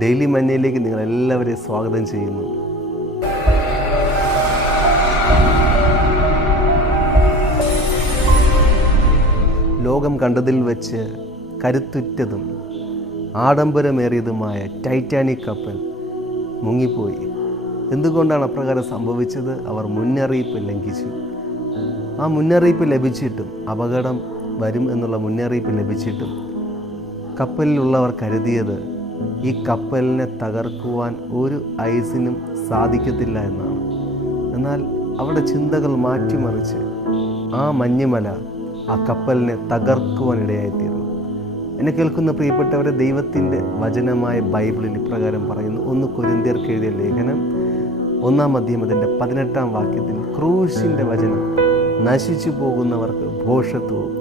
Daily മഞ്ഞയിലേക്ക് നിങ്ങളെല്ലാവരെയും സ്വാഗതം ചെയ്യുന്നു. ലോകം കണ്ടതിൽ വെച്ച് കരുത്തുറ്റതും ആഡംബരമേറിയതുമായ ടൈറ്റാനിക് കപ്പൽ മുങ്ങിപ്പോയി. എന്തുകൊണ്ടാണ് അപ്രകാരം സംഭവിച്ചത്? അവർ മുന്നറിയിപ്പ് ലംഘിച്ചു. ആ മുന്നറിയിപ്പ് ലഭിച്ചിട്ടും, അപകടം വരും എന്നുള്ള മുന്നറിയിപ്പ് ലഭിച്ചിട്ടും കപ്പലിലുള്ളവർ കരുതിയത് ഈ കപ്പലിനെ തകർക്കുവാൻ ഒരു ഐസിനും സാധിക്കത്തില്ല എന്നാണ്. എന്നാൽ അവരുടെ ചിന്തകൾ മാറ്റിമറിച്ച് ആ മഞ്ഞുമല ആ കപ്പലിനെ തകർക്കുവാൻ ഇടയായിത്തീർന്നു. എന്നെ കേൾക്കുന്ന പ്രിയപ്പെട്ടവരെ, ദൈവത്തിൻ്റെ വചനമായ ബൈബിളിൽ ഇപ്രകാരം പറയുന്നു. 1 കൊരിന്ത്യർക്ക് എഴുതിയ ലേഖനം 1-ാം അധ്യായം അതിൻ്റെ 18-ാം വാക്യത്തിൽ, ക്രൂശിൻ്റെ വചനം നശിച്ചു പോകുന്നവർക്ക് ഭോഷത്വവും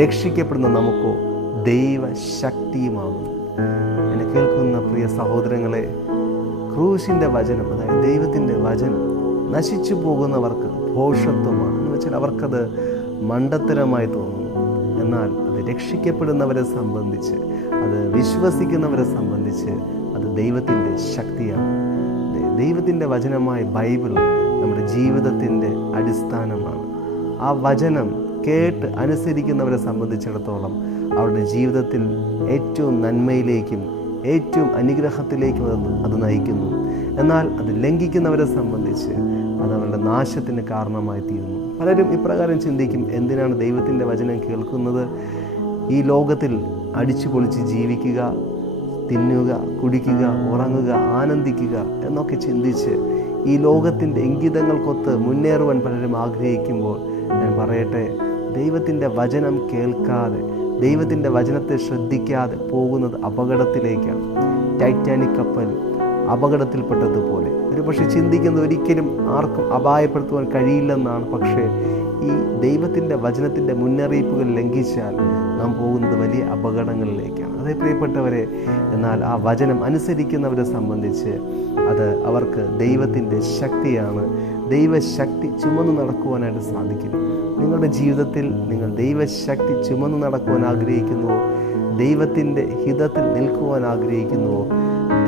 രക്ഷിക്കപ്പെടുന്ന നമുക്കോ ദൈവശക്തിയുമാകുന്നു. എന്നെ കേൾക്കുന്ന പ്രിയ സഹോദരങ്ങളെ, ക്രൂശിൻ്റെ വചനം, അതായത് ദൈവത്തിൻ്റെ വചനം നശിച്ചു പോകുന്നവർക്ക് ഭോഷത്വമാണ്. എന്ന് വെച്ചാൽ അവർക്കത് മണ്ടത്തരമായി തോന്നുന്നു. എന്നാൽ അത് രക്ഷിക്കപ്പെടുന്നവരെ സംബന്ധിച്ച്, അത് വിശ്വസിക്കുന്നവരെ സംബന്ധിച്ച് അത് ദൈവത്തിൻ്റെ ശക്തിയാണ്. ദൈവത്തിൻ്റെ വചനമായ ബൈബിൾ നമ്മുടെ ജീവിതത്തിൻ്റെ അടിസ്ഥാനമാണ്. ആ വചനം കേട്ട് അനുസരിക്കുന്നവരെ സംബന്ധിച്ചിടത്തോളം അവരുടെ ജീവിതത്തിൽ ഏറ്റവും നന്മയിലേക്കും ഏറ്റവും അനുഗ്രഹത്തിലേക്കും അത് നയിക്കുന്നു. എന്നാൽ അത് ലംഘിക്കുന്നവരെ സംബന്ധിച്ച് അത് അവരുടെ നാശത്തിന് കാരണമായി തീരുന്നു. പലരും ഇപ്രകാരം ചിന്തിക്കും, എന്തിനാണ് ദൈവത്തിൻ്റെ വചനം കേൾക്കുന്നത്? ഈ ലോകത്തിൽ അടിച്ചു പൊളിച്ച് ജീവിക്കുക, തിന്നുക, കുടിക്കുക, ഉറങ്ങുക, ആനന്ദിക്കുക എന്നൊക്കെ ചിന്തിച്ച് ഈ ലോകത്തിൻ്റെ ഇംഗിതങ്ങൾക്കൊത്ത് മുന്നേറുവാൻ പലരും ആഗ്രഹിക്കുമ്പോൾ ഞാൻ പറയട്ടെ, ദൈവത്തിൻ്റെ വചനം കേൾക്കാതെ, ദൈവത്തിൻ്റെ വചനത്തെ ശ്രദ്ധിക്കാതെ പോകുന്നത് അപകടത്തിലേക്കാണ്. ടൈറ്റാനിക് കപ്പൽ അപകടത്തിൽപ്പെട്ടതുപോലെ ഒരു പക്ഷേ ചിന്തിക്കുന്നത് ഒരിക്കലും ആർക്കും അപായപ്പെടുത്തുവാൻ കഴിയില്ലെന്നാണ്. പക്ഷേ ഈ ദൈവത്തിൻ്റെ വചനത്തിൻ്റെ മുന്നറിയിപ്പുകൾ ലംഘിച്ചാൽ നാം പോകുന്നത് വലിയ അപകടങ്ങളിലേക്കാണ്. അതേ പ്രിയപ്പെട്ടവരെ, എന്നാൽ ആ വചനം അനുസരിക്കുന്നവരെ സംബന്ധിച്ച് അത് അവർക്ക് ദൈവത്തിൻ്റെ ശക്തിയാണ്. ദൈവശക്തി ചുമന്നു നടക്കുവാനായിട്ട് സാധിക്കും. നിങ്ങളുടെ ജീവിതത്തിൽ നിങ്ങൾ ദൈവശക്തി ചുമന്നു നടക്കുവാൻ ആഗ്രഹിക്കുന്നുവോ? ദൈവത്തിൻ്റെ ഹിതത്തിൽ നിൽക്കുവാൻ ആഗ്രഹിക്കുന്നുവോ?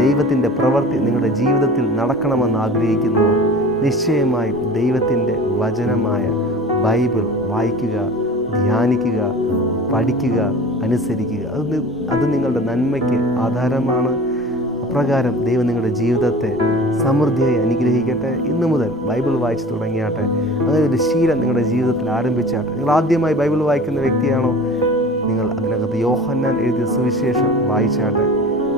ദൈവത്തിൻ്റെ പ്രവൃത്തി നിങ്ങളുടെ ജീവിതത്തിൽ നടക്കണമെന്ന് ആഗ്രഹിക്കുന്നുവോ? നിശ്ചയമായും ദൈവത്തിൻ്റെ വചനമായ ബൈബിൾ വായിക്കുക, ധ്യാനിക്കുക, പഠിക്കുക, അനുസരിക്കുക. അത് നിങ്ങളുടെ നന്മയ്ക്ക് ആധാരമാണ്. അപ്രകാരം ദൈവം നിങ്ങളുടെ ജീവിതത്തെ സമൃദ്ധിയായി അനുഗ്രഹിക്കട്ടെ. ഇന്നു മുതൽ ബൈബിൾ വായിച്ച് തുടങ്ങിയാട്ടെ. അങ്ങനെ ഒരു ശീലം നിങ്ങളുടെ ജീവിതത്തിൽ ആരംഭിച്ചാട്ടെ. നിങ്ങൾ ആദ്യമായി ബൈബിൾ വായിക്കുന്ന വ്യക്തിയാണോ? നിങ്ങൾ അതിനകത്ത് യോഹന്നാൻ എഴുതിയ സുവിശേഷം വായിച്ചാട്ടെ.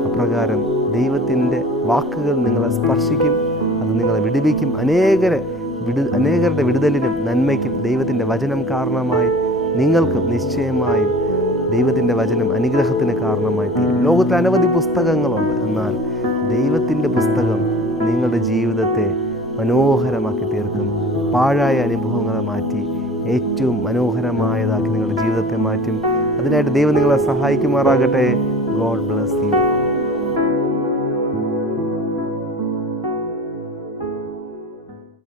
അപ്രകാരം ദൈവത്തിൻ്റെ വാക്കുകൾ നിങ്ങളെ സ്പർശിക്കും, അത് നിങ്ങളെ വിടുവിക്കും. അനേകരുടെ വിടുതലിനും നന്മയ്ക്കും ദൈവത്തിൻ്റെ വചനം കാരണമായി നിങ്ങൾക്കും നിശ്ചയമായും ദൈവത്തിൻ്റെ വചനം അനുഗ്രഹത്തിന് കാരണമായി തീരും. ലോകത്തിൽ അനവധി പുസ്തകങ്ങളുണ്ട്. എന്നാൽ ദൈവത്തിൻ്റെ പുസ്തകം നിങ്ങളുടെ ജീവിതത്തെ മനോഹരമാക്കി തീർക്കും. പാഴായ അനുഭവങ്ങളെ മാറ്റി ഏറ്റവും മനോഹരമായതാക്കി നിങ്ങളുടെ ജീവിതത്തെ മാറ്റും. അതിനായിട്ട് ദൈവം നിങ്ങളെ സഹായിക്കുമാറാകട്ടെ. God bless you.